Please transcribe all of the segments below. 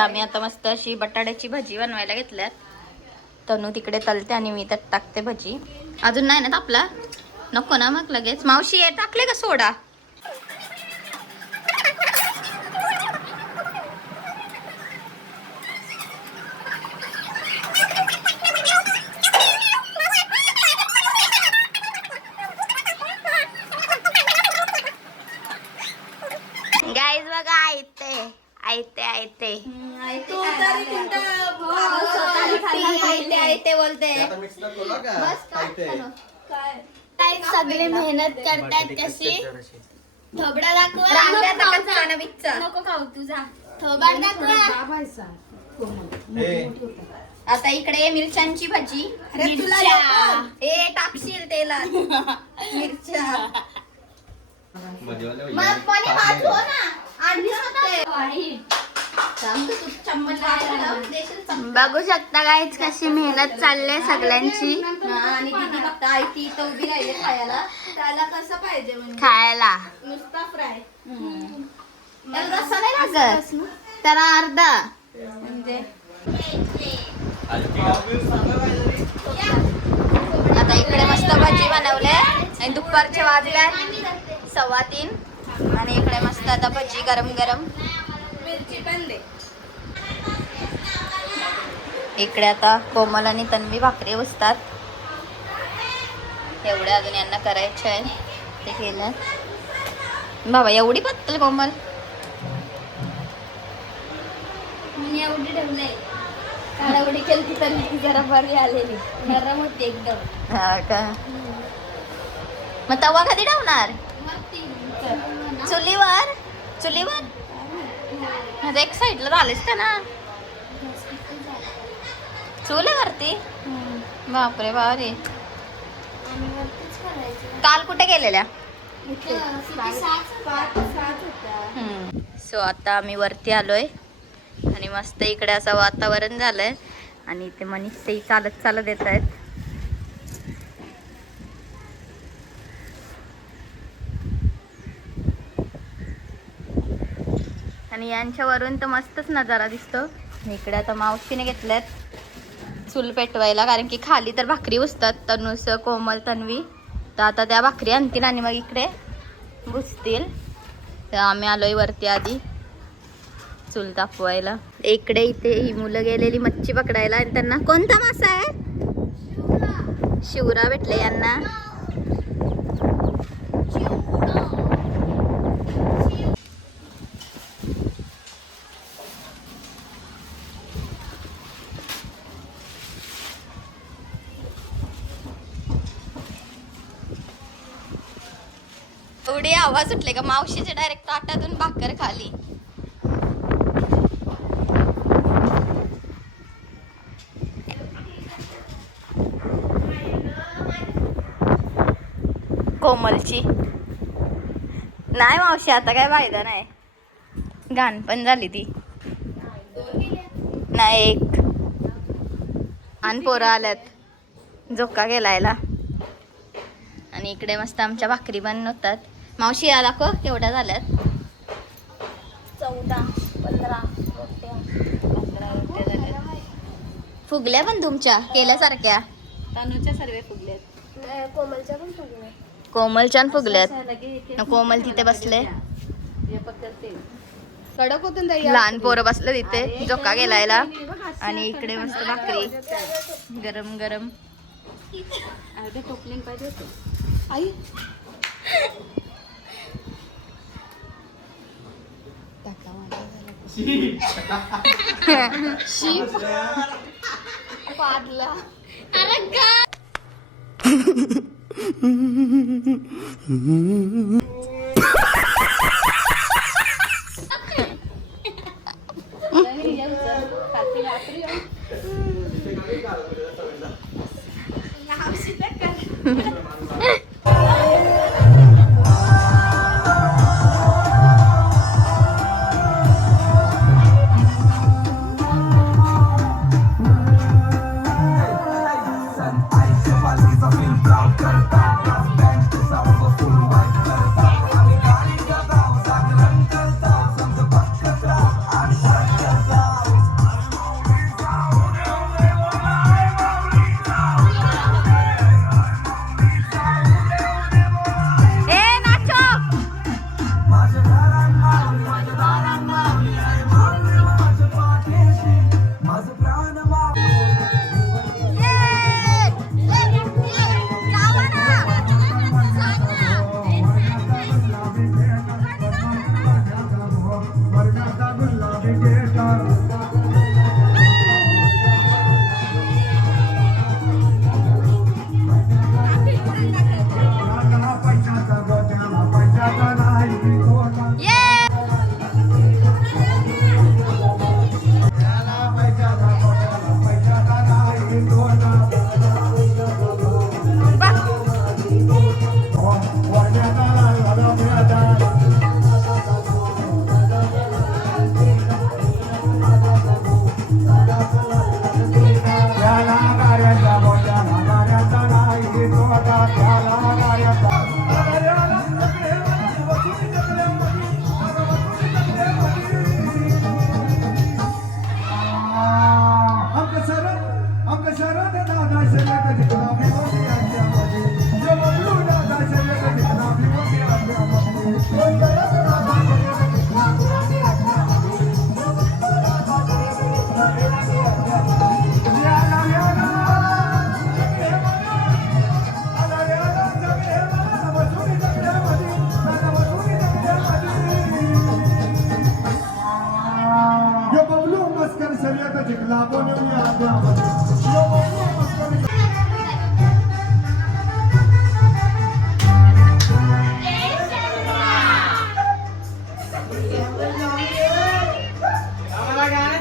आम्ही आता मस्त अशी बटाट्याची भाजी बनवायला घेतल्यात. तनू तिकडे तलते आणि मी त्यात टाकते भजी. अजून नाही ना आपला नको ना मग लगेच. मावशी टाकले का सोडा? गाईज बघा आयते आयते आयते आयते बोलते. सगळे मेहनत करतात कशी. थोबडा दाखवा. नको खाऊ तुझा थोबाड दाखवा. आता इकडे मिरच्यांची भाजी. टाकशील तेलात मिरच्या. बघू शकता गाईच कशी मेहनत चालली सगळ्यांची. आणि किती फक्त आयती तर उभी राहिली खायला. त्याला कसं पाहिजे म्हणजे खायला नुसता फ्राय. त्याला रस्सा नाही लागत. त्याला अर्धा म्हणजे. आता इकडे मस्त भाजी बनवले आणि दुपारचे वाजले 3:15 आणि इकडे मस्त आता भजी गरम गरम. मिरची पण दे. इकडे आता कोमल आणि तन्वी भाकरी बसतात. एवढे अजून यांना करायचे आहे ते केलं. बाबा एवढी पत्तल कोमल. मी एवढी ठेवलंय. काढावडी केली तर जरा बरी आलेली. नरम होती एकदम. हा का. मग तवा कधी ठेवणार? चुलीवर. चुलीवर म्हणजे एक साईडला झालेच का ना चुलीवरती. बापरे बापरे. काल कुठे गेलेल्या? सो आता आम्ही वरती आलोय आणि मस्त इकडे असं वातावरण झालंय आणि इथे मनीष ते चालत चालत येत आहेत. आणि यांच्यावरून तर मस्तच नजारा दिसतो. इकडे आता मावशीने घेतल्यात चूल पेटवायला कारण की खाली तर भाकरी बसतात. तनुस कोमल तन्वी तर आता त्या भाकरी आणतील आणि मग इकडे बुजतील. तर आम्ही आलोय वरती आधी चूल तापवायला. इकडे इथे ही मुलं गेलेली मच्छी पकडायला आणि त्यांना कोणता मासा आहे? शिवरा भेटले यांना. एवढे आवाज सुटले का मावशीचे डायरेक्ट ताटातून भाकर खाली. कोमलची नाही मावशी आता काय फायदा नाही. घाण पण झाली ती. नाही एक आणि पोरं आल्यात झोका गेलायला. आणि इकडे मस्त आमच्या भाकरी बनवतात. मावशी या दाखव केवढ्या झाल्यात. 14-15 झाल्यात. फुगल्या पण तुमच्या केल्यासारख्या. तनुच्या सर्व फुगल्यात. कोमलच्या पण फुगल्या. कोमलच्या फुगल्यात. कोमल तिथे बसले. कडक होतून लहान पोरं बसलं तिथे झोका गेलायला. आणि इकडे मस्त भाकरी गरम गरम. टोपलिंग पाहिजे होतं आई. पाडला.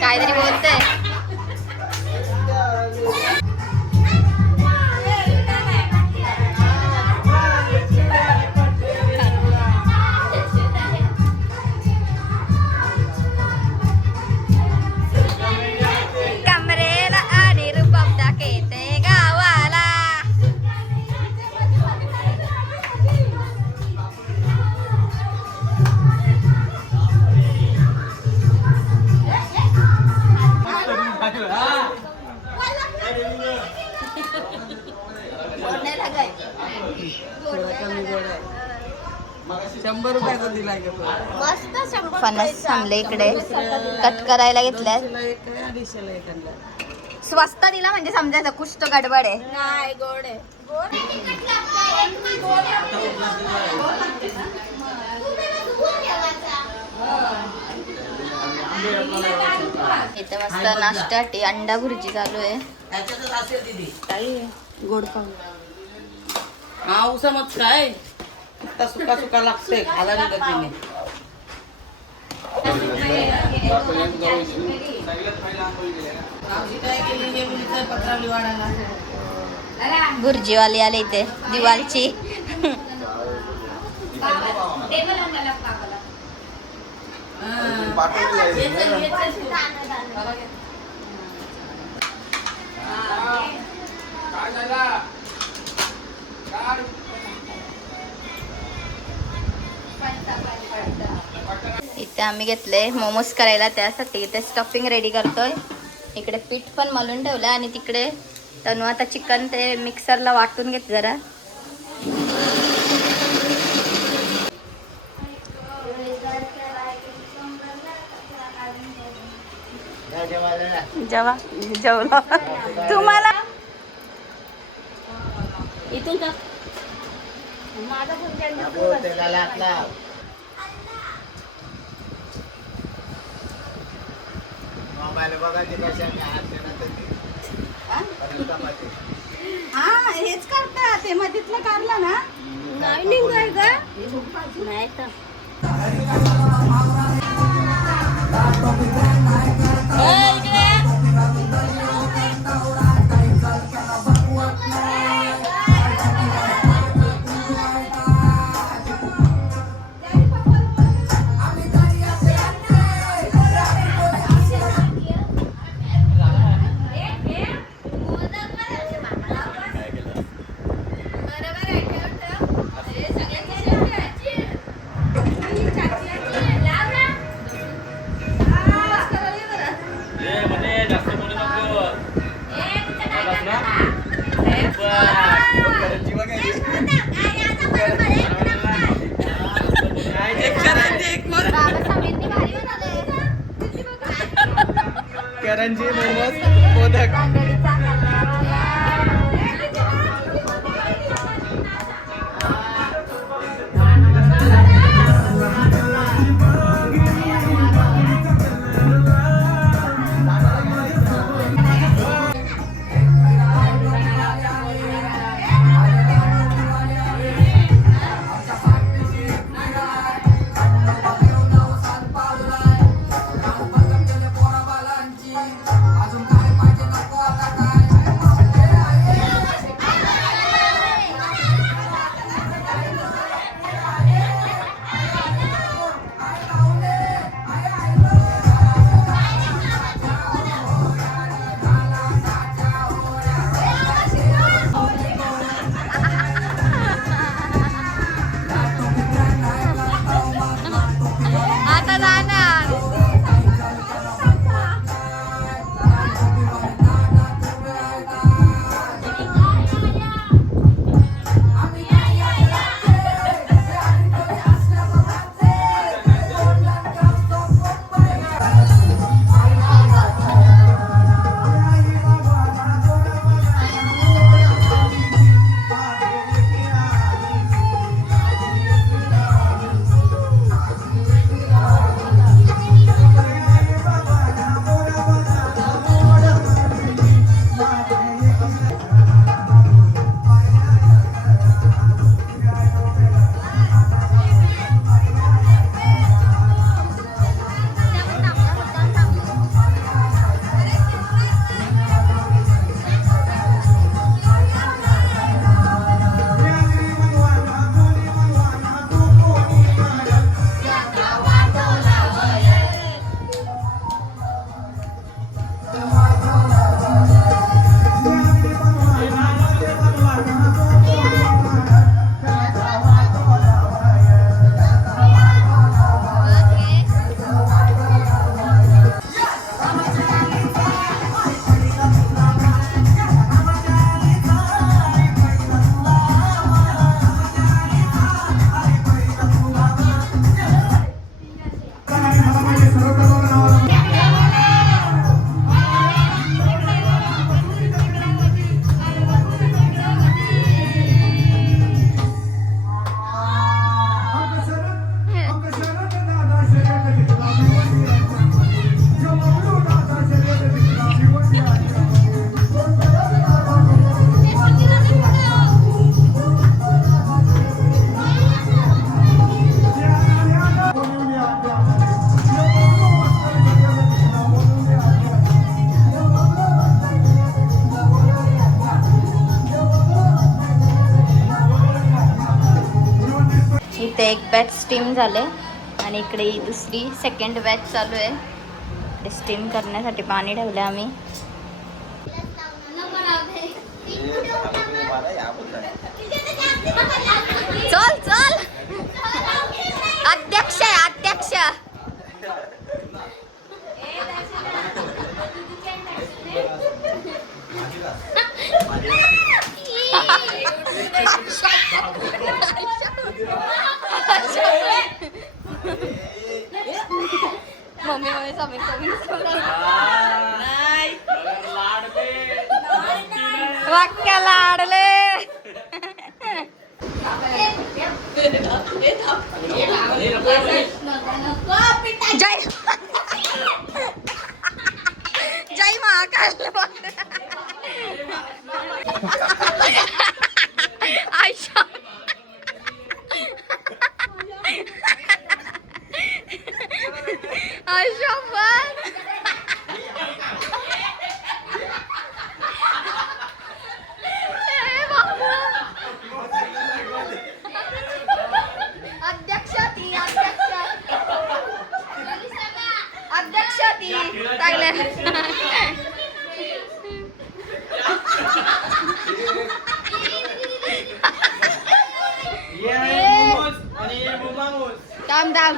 काहीतरी बोलते. कमरेला आणि रुबाब दाखवते गावाला. फणस थांबले इकडे कट करायला घेतल्यात. स्वस्त दिला म्हणजे समजायचं कुष्ट गडबड आहे. नाही गोड आहे. इथे मस्त नाश्त्यासाठी अंडा भुर्जी चालू आहे. गोड खाऊ. हा उसामच काय आता सुका सुका लागते खाला गतीने. पत्रावली वाढायला भुर्जीवाली आले इथे दिवाळीची. इथे आम्ही घेतले मोमोज करायला, त्यासाठी इथे स्टफिंग रेडी करतोय. इकडे पीठ पण मळून ठेवलं आणि तिकडे तनु आता चिकन ते मिक्सरला वाटून घेत जरा. जेवलो तुम्हाला इथून का माझा हा हेच करता ते मधीतलं काढलं ना. नाही निघाय का नाही तर करंजी मोमोज मोदक इथे एक बॅच स्टीम झाले आणि इकडे ही दुसरी सेकंड बॅच चालू आहे. इकडे स्टीम करण्यासाठी पाणी ठेवलं आम्ही. चल चल अध्यक्ष आहे अध्यक्ष. मम्मी मम्मी स्वामी वाक्य लाडले. जय जय महाकाल. आयशा आयशा अध्यक्ष ती अध्यक्ष ती टाकल्या. थांब थांब.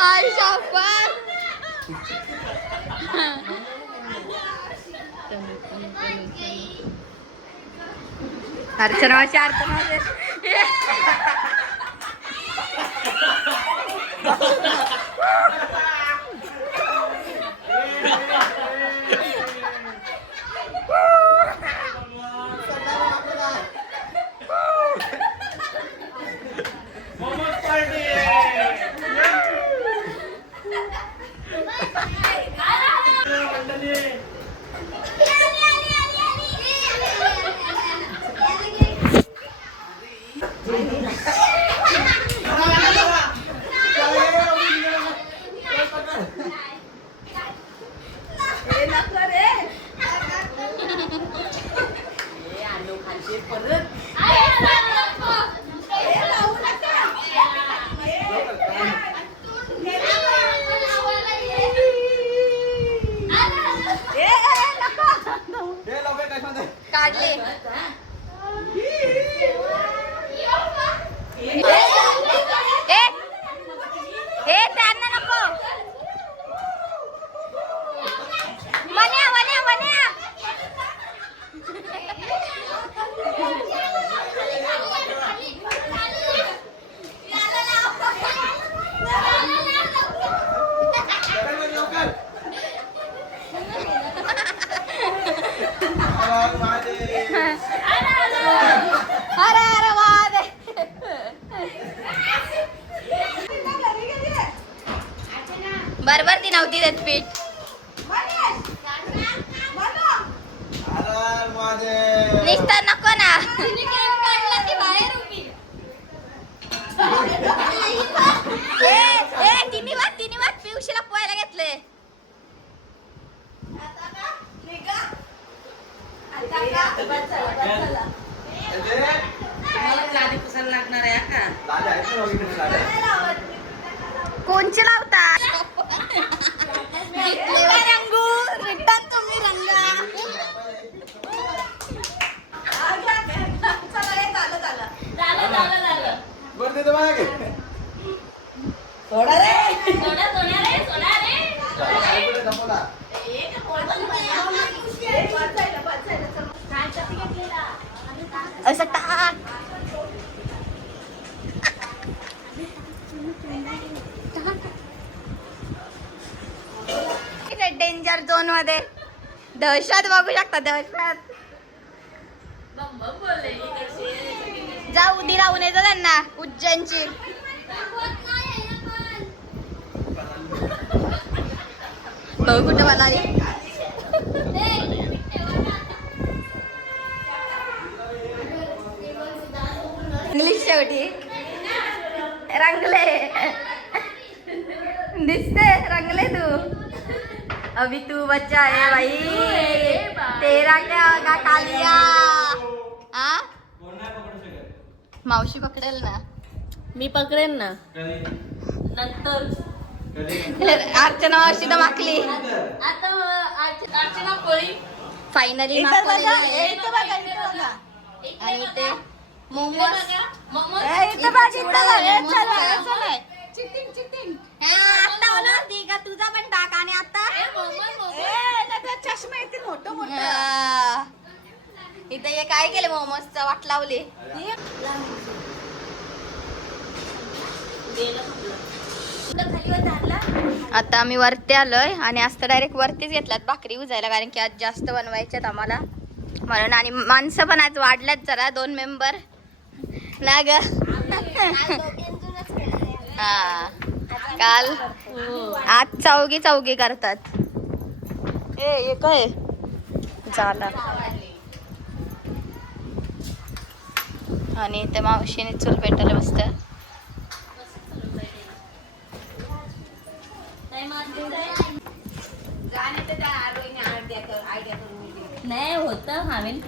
आयशा अर्चनाची अर्चना. काढले. त्यांना नको. वन्या वन्या वन्या. अरे अरे वाद. बरोबर ती नव्हती देत पीठ. निघता नको ना. तिन्ही वाद पिवशीला पोहायला घेतले. लागणार आहे का? कोणचे लावतात? रंगू रिटर्न तुम्ही रंगा. असं टाक. डेंजर झोन मध्ये दहशत बघू शकता. दहशत जा उदी राहून येतो त्यांना उज्जैनची. बघू कुठं मला इंग्लिश शेवटी रंगले दिसते रंगले तू अभी तू बच्चा है भाई तेरा क्या होगा कालिया आ मावशी पकडेल ना मी पकडेन ना नंतर अर्चना मावशी तर माकली आता अर्चना कोळी फायनली आणि ते मोमोज तुझा पण टाक आणि आता चष्मा येते मोठं इथे हे काय केलं मोमोजचं वाट लावली आता आम्ही वरती आलोय आणि आज तर डायरेक्ट वरतीच घेतल्यात भाकरी उजायला कारण की आज जास्त बनवायच्यात आम्हाला म्हणून आणि माणसं पण आज वाढल्यात जरा 2 मेंबर ना ग हा काल आज चौघी करतात ए काय झाला आणि ते मावशीने चूल पेटायला बसत नाही होत हवेल